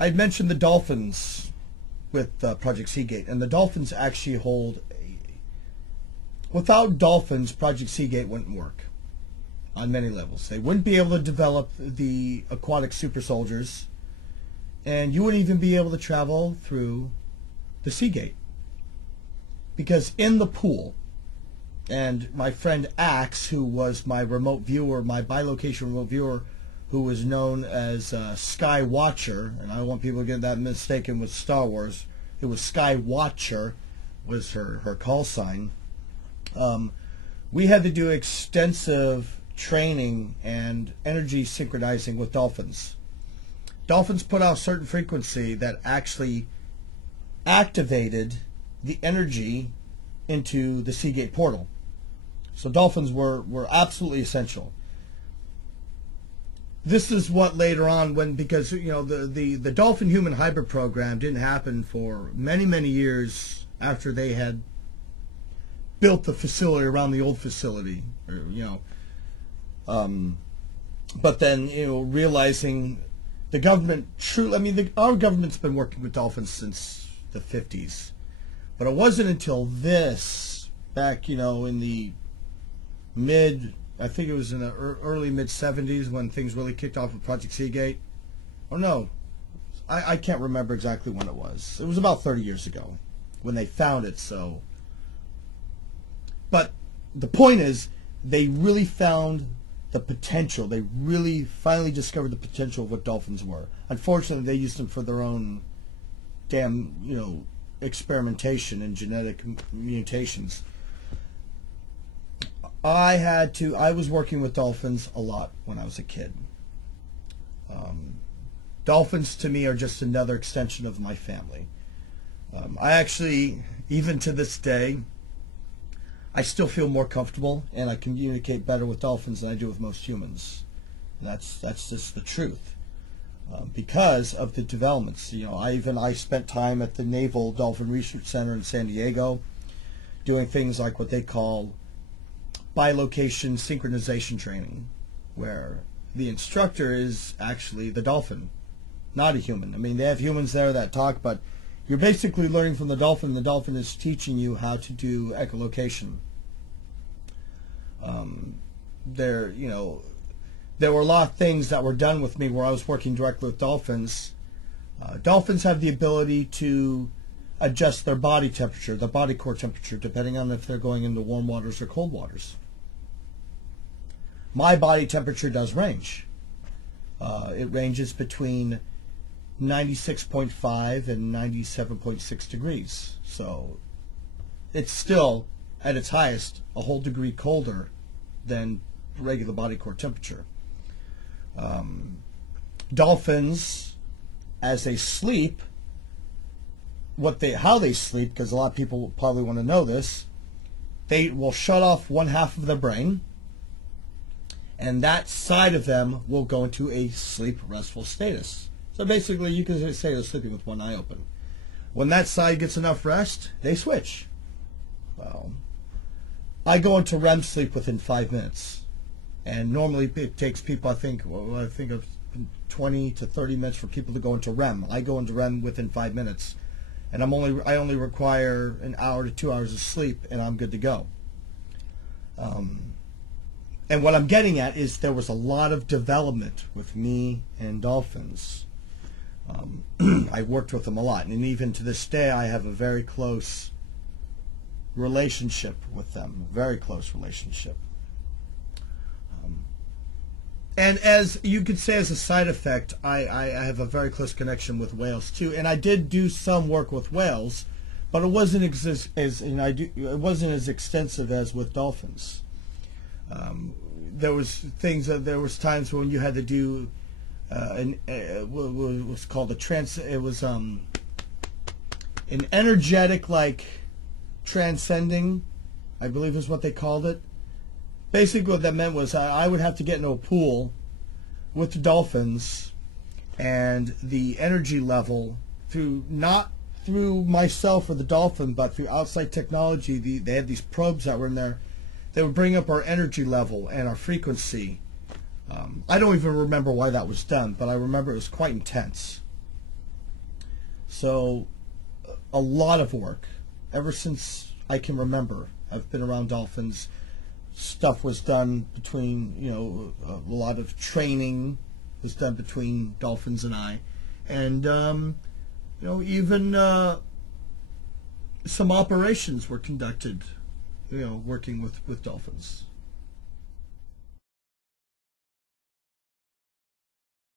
I had mentioned the Dolphins with Project Seagate, and the Dolphins actually hold without Dolphins, Project Seagate wouldn't work on many levels. They wouldn't be able to develop the aquatic super soldiers, and you wouldn't even be able to travel through the Seagate. Because in the pool, and my friend Axe, who was my remote viewer, my bilocation remote viewer, who was known as Sky Watcher, and I don't want people to get that mistaken with Star Wars. It was Sky Watcher, was her call sign. We had to do extensive training and energy synchronizing with dolphins. Dolphins put out a certain frequency that actually activated the energy into the Seagate portal. So dolphins were absolutely essential. This is what later on, because the dolphin human hybrid program didn't happen for many years after they had built the facility around the old facility, but then realizing the government our government's been working with dolphins since the 50s, but it wasn't until this back in the I think it was in the early mid-70s when things really kicked off with Project Seagate. Or no, I can't remember exactly when it was. It was about 30 years ago when they found it. So, but the point is, they really found the potential. They really finally discovered the potential of what dolphins were. Unfortunately, they used them for their own damn, experimentation and genetic mutations. I was working with dolphins a lot when I was a kid. Dolphins to me are just another extension of my family. I actually, even to this day, I still feel more comfortable and I communicate better with dolphins than I do with most humans. That's just the truth. Because of the developments. I spent time at the Naval Dolphin Research Center in San Diego doing things like what they call bilocation synchronization training, where the instructor is actually the dolphin, not a human. I mean, they have humans there that talk, but you're basically learning from the dolphin. The dolphin is teaching you how to do echolocation. There were a lot of things that were done with me where I was working directly with dolphins. Dolphins have the ability to adjust their body temperature, their body core temperature, depending on if they're going into warm waters or cold waters. My body temperature does range. It ranges between 96.5 and 97.6 degrees. So it's still, at its highest, a whole degree colder than regular body core temperature. Dolphins, as they sleep, how they sleep, because a lot of people probably want to know this, they will shut off one half of their brain, and that side of them will go into a sleep restful status. So basically, you can say they're sleeping with one eye open. When that side gets enough rest, they switch. Well, I go into REM sleep within 5 minutes, and normally it takes people, I think of 20 to 30 minutes for people to go into REM. I go into REM within 5 minutes. And I only require an hour to 2 hours of sleep, and I'm good to go. And what I'm getting at is there was a lot of development with me and dolphins. I worked with them a lot, and even to this day, I have a very close relationship with them. Very close relationship. And as you could say, as a side effect, I have a very close connection with whales too. And I did do some work with whales, but it wasn't it wasn't as extensive as with dolphins. There was times when you had to do what was called an energetic, like, transcending, I believe is what they called it. Basically what that meant was I would have to get into a pool with the dolphins, and the energy level, not through myself or the dolphin, but through outside technology, they had these probes that were in there. They would bring up our energy level and our frequency. I don't even remember why that was done, but I remember it was quite intense. So a lot of work. Ever since I can remember, I've been around dolphins. Stuff was done between, a lot of training was done between dolphins and I. And, even some operations were conducted, working with dolphins.